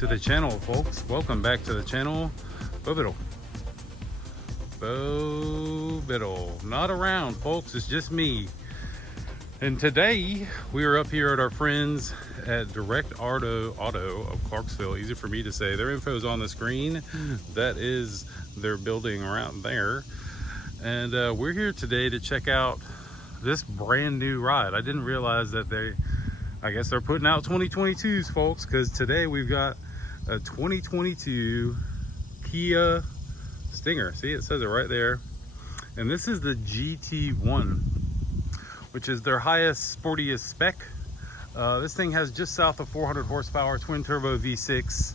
to the channel, folks. Welcome back to the channel. Bo Biddle. Not around, folks. It's just me. And today we are up here at our friends at Direct Auto of Clarksville. Easy for me to say. Their info is on the screen. That is their building around there. And we're here today to check out this brand new ride. I didn't realize that I guess they're putting out 2022s, folks, because today we've got a 2022 Kia Stinger. See, it says it right there. And this is the GT1, which is their highest, sportiest spec. This thing has just south of 400 horsepower, twin turbo V6.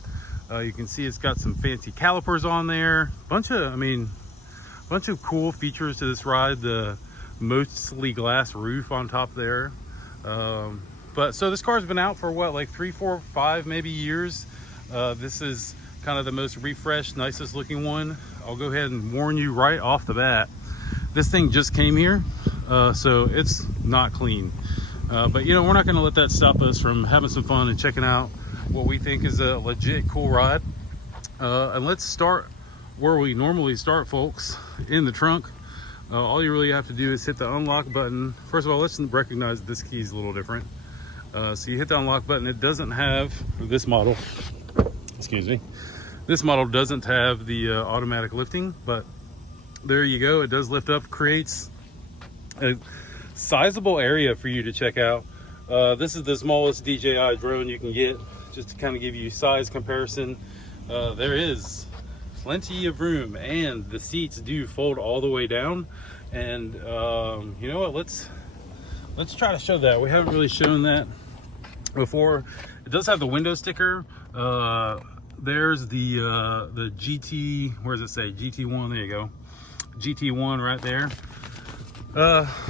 You can see it's got some fancy calipers on there. Bunch of cool features to this ride. The mostly glass roof on top there. But so this car's been out for what, like 3, 4, 5 maybe years. This is kind of the most refreshed, nicest looking one. I'll go ahead and warn you right off the bat. This thing just came here, so it's not clean. But you know, we're not gonna let that stop us from having some fun and checking out what we think is a legit cool ride. And let's start where we normally start, folks, in the trunk. All you really have to do is hit the unlock button. First of all, let's recognize this key is a little different. So you hit the unlock button. It doesn't have, this model, excuse me, this model doesn't have the automatic lifting, but there you go. It does lift up, creates a sizable area for you to check out. This is the smallest DJI drone you can get, just to kind of give you size comparison. There is plenty of room, and the seats do fold all the way down. And you know what, let's try to show that. We haven't really shown that before. It does have the window sticker. There's the GT, where does it say? GT1, there you go. GT1 right there.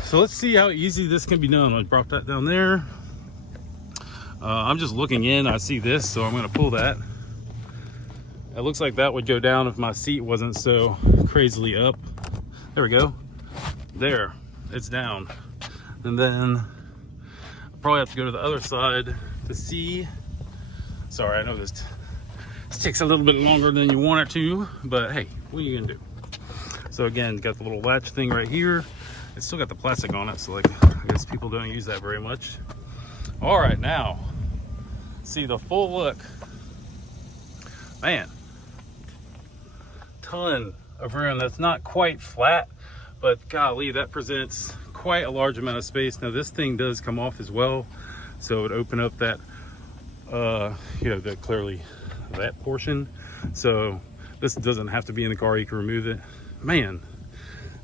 So let's see how easy this can be done. I brought that down there. I'm just looking in, I see this, so I'm gonna pull that. It looks like that would go down if my seat wasn't so crazily up. There we go. There, it's down. And then I'll probably have to go to the other side to see. Sorry, I know this takes a little bit longer than you want it to, but hey, what are you gonna do? So again, got the little latch thing right here. It's still got the plastic on it, so like, I guess people don't use that very much. All right, now, see the full look. Man, ton of room. That's not quite flat, but golly, that presents quite a large amount of space. Now this thing does come off as well, so it would open up that, you know, that clearly that portion. So this doesn't have to be in the car, you can remove it. Man,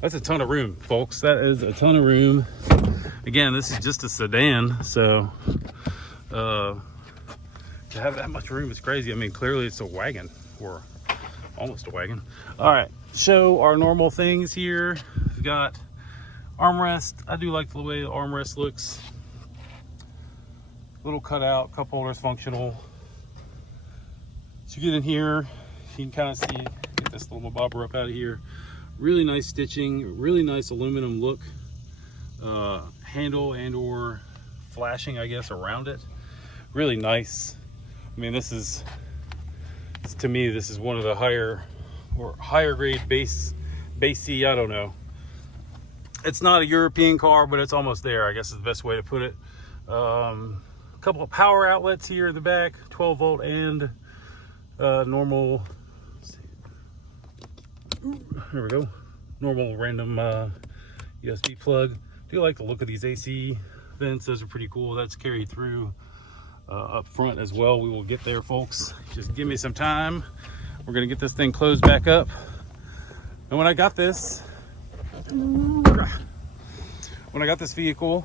that's a ton of room, folks. That is a ton of room. Again, this is just a sedan, so to have that much room is crazy. I mean, clearly it's a wagon, or almost a wagon. All right, show our normal things here. We've got armrest. I do like the way the armrest looks. Little cutout, cup holders functional. So you get in here, you can kind of see, get this little bobber up out of here. Really nice stitching, really nice aluminum look. Handle and or flashing, I guess, around it. Really nice. I mean, this is, to me, this is one of the higher grade base C, I don't know. It's not a European car, but it's almost there, I guess is the best way to put it. A couple of power outlets here in the back, 12 volt and normal, there we go, normal random USB plug. I do like the look of these AC vents. Those are pretty cool. That's carried through up front as well. We will get there, folks. Just give me some time. We're gonna get this thing closed back up. And when I got this vehicle,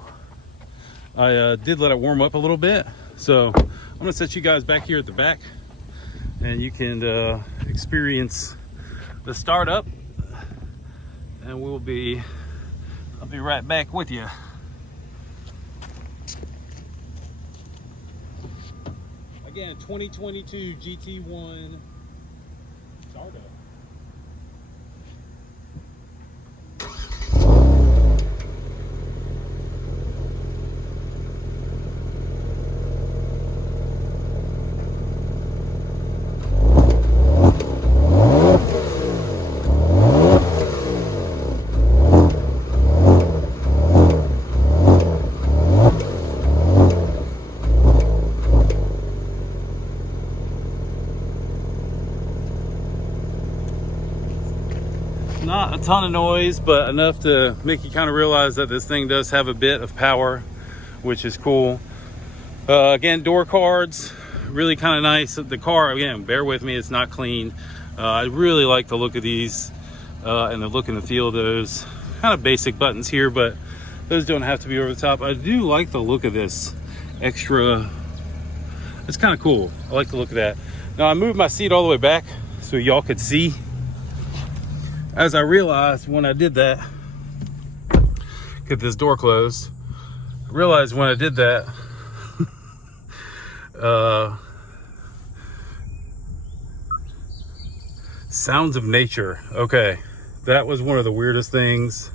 I did let it warm up a little bit. So I'm gonna set you guys back here at the back, and you can experience the startup, and I'll be right back with you. Again, 2022 GT1 startup. Not a ton of noise, but enough to make you kind of realize that this thing does have a bit of power, which is cool. Again, door cards, really kind of nice. The car, again, bear with me, it's not clean. I really like the look of these and the look and the feel of those. Kind of basic buttons here, but those don't have to be over the top. I do like the look of this extra. It's kind of cool. I like the look of that. Now I moved my seat all the way back so y'all could see. As I realized when I did that, get this door closed, I realized when I did that, sounds of nature. Okay, that was one of the weirdest things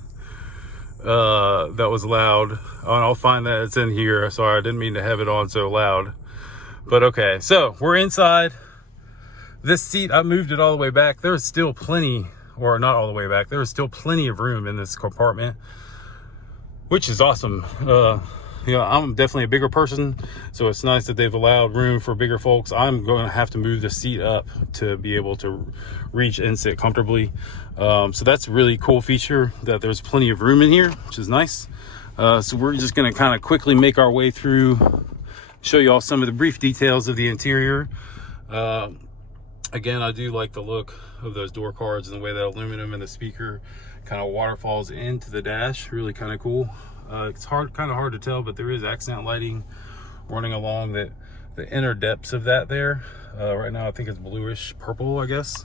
that was loud. Oh, and I'll find that it's in here. Sorry, I didn't mean to have it on so loud. But okay, so we're inside. This seat, I moved it all the way back. There's still plenty, or not all the way back, there's still plenty of room in this compartment, which is awesome. You know, I'm definitely a bigger person, so it's nice that they've allowed room for bigger folks. I'm going to have to move the seat up to be able to reach and sit comfortably. So that's a really cool feature, that there's plenty of room in here, which is nice. So we're just going to kind of quickly make our way through, show you all some of the brief details of the interior. Again, I do like the look of those door cards and the way that aluminum and the speaker kind of waterfalls into the dash. Really kind of cool. It's kind of hard to tell, but there is accent lighting running along the inner depths of that there. Right now, I think it's bluish purple, I guess.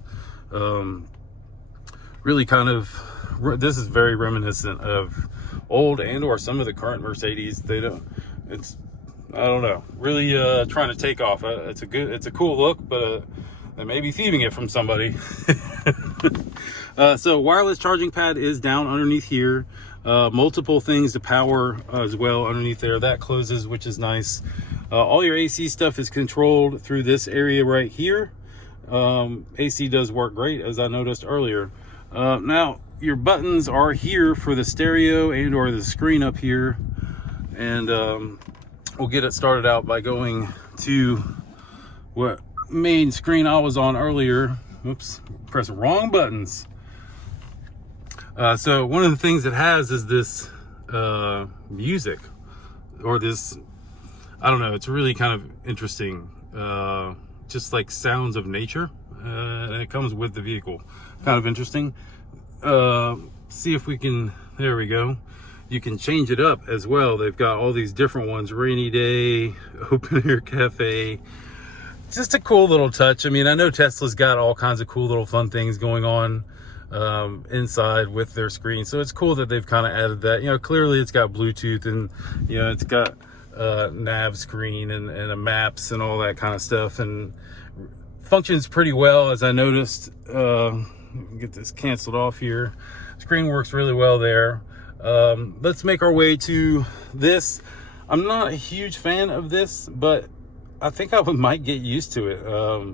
Really kind of, this is very reminiscent of old and or some of the current Mercedes. I don't know, really trying to take off. It's a cool look, but they may be thieving it from somebody. So wireless charging pad is down underneath here. Multiple things to power as well underneath there. That closes, which is nice. All your AC stuff is controlled through this area right here. AC does work great, as I noticed earlier. Now your buttons are here for the stereo and or the screen up here, and we'll get it started out by going to what main screen I was on earlier. Oops, press wrong buttons. So one of the things it has is this music, or this, I don't know, it's really kind of interesting, just like sounds of nature, and it comes with the vehicle. Kind of interesting. See if we can, there we go. You can change it up as well. They've got all these different ones: rainy day, open air cafe. Just a cool little touch. I mean, I know Tesla's got all kinds of cool little fun things going on inside with their screen, so it's cool that they've kind of added that. You know, clearly it's got Bluetooth, and you know, it's got nav screen and a maps and all that kind of stuff, and functions pretty well, as I noticed. Get this canceled off here. Screen works really well there. Let's make our way to this. I'm not a huge fan of this, but I think I might get used to it.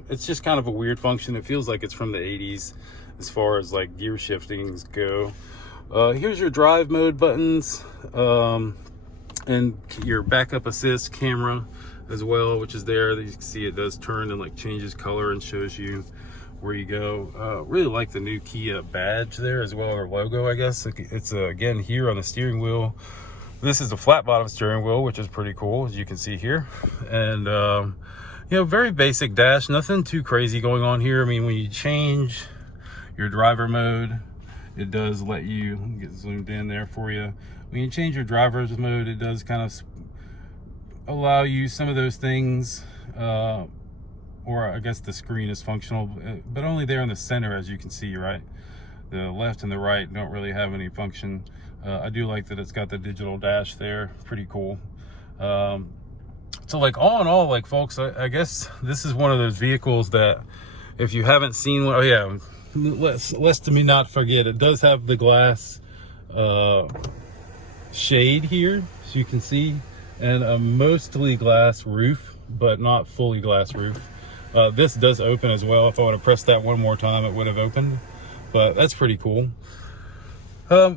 It's just kind of a weird function. It feels like it's from the 80s as far as like gear shiftings go. Here's your drive mode buttons, and your backup assist camera as well, which is there. You can see it does turn and like changes color and shows you where you go. Really like the new Kia badge there as well, or logo, I guess. It's again here on the steering wheel. This is a flat bottom steering wheel, which is pretty cool, as you can see here. And you know, very basic dash, nothing too crazy going on here. I mean, when you change your driver mode, it does let you get zoomed in there for you. When you change your driver's mode, it does kind of allow you some of those things, or I guess the screen is functional, but only there in the center, as you can see, right? The left and the right don't really have any function. I do like that it's got the digital dash there, pretty cool. So like all in all, like folks, I guess this is one of those vehicles that if you haven't seen one, oh yeah, lest me not forget, it does have the glass shade here, so you can see, and a mostly glass roof, but not fully glass roof. This does open as well. If I would have pressed that one more time, it would have opened, but that's pretty cool. We're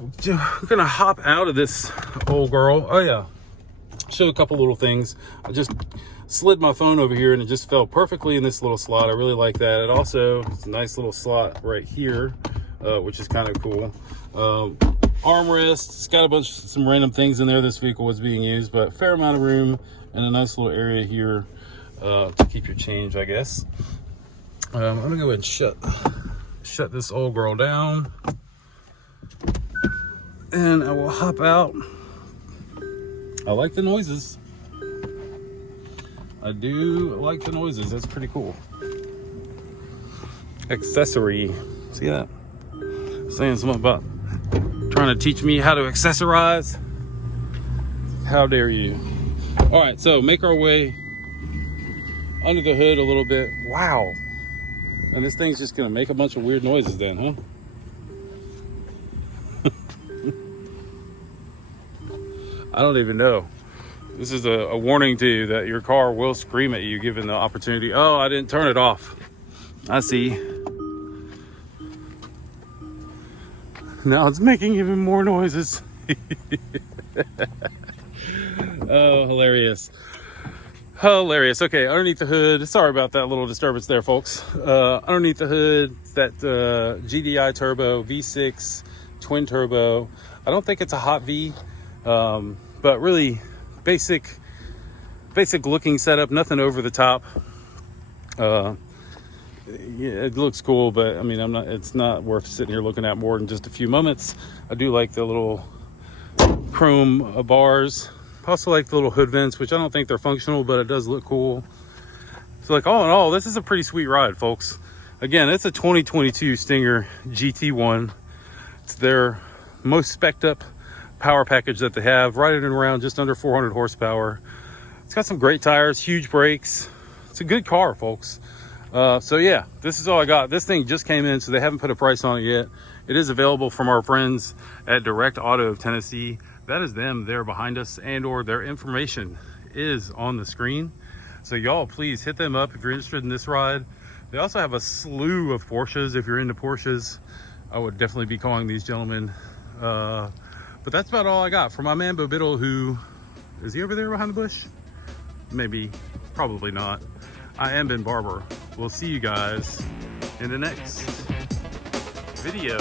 gonna hop out of this old girl. Oh yeah, show a couple little things. I just slid my phone over here and it just fell perfectly in this little slot. I really like that. It also, it's a nice little slot right here. which is kind of cool. Armrest, it's got some random things in there. This vehicle was being used, but fair amount of room and a nice little area here to keep your change, I guess. I'm gonna go ahead and shut this old girl down, and I will hop out. I like the noises. I do like the noises. That's pretty cool. Accessory. See that? Saying something about trying to teach me how to accessorize. How dare you? All right, so make our way under the hood a little bit. Wow. And this thing's just gonna make a bunch of weird noises then, huh? I don't even know. This is a warning to you that your car will scream at you given the opportunity. Oh, I didn't turn it off. I see. Now it's making even more noises. Oh, hilarious. Hilarious. Okay, underneath the hood, sorry about that little disturbance there, folks. Underneath the hood, that GDI turbo, V6, twin turbo. I don't think it's a hot V, but really basic looking setup, nothing over the top. Yeah, it looks cool, but I mean, it's not worth sitting here looking at more than just a few moments. I do like the little chrome bars. I also like the little hood vents, which I don't think they're functional, but it does look cool. So like all in all, this is a pretty sweet ride, folks. Again, it's a 2022 Stinger GT1. It's their most spec'd up power package that they have, right at and around just under 400 horsepower. It's got some great tires, huge brakes. It's a good car, folks. So yeah, this is all I got. This thing just came in, so they haven't put a price on it yet. It is available from our friends at Direct Auto of Tennessee. That is them there behind us, and or their information is on the screen. So y'all please hit them up if you're interested in this ride. They also have a slew of Porsches. If you're into Porsches, I would definitely be calling these gentlemen. But that's about all I got for my man Bo Biddle, who is he over there behind the bush? Maybe, probably not. I am Ben Barber. We'll see you guys in the next video.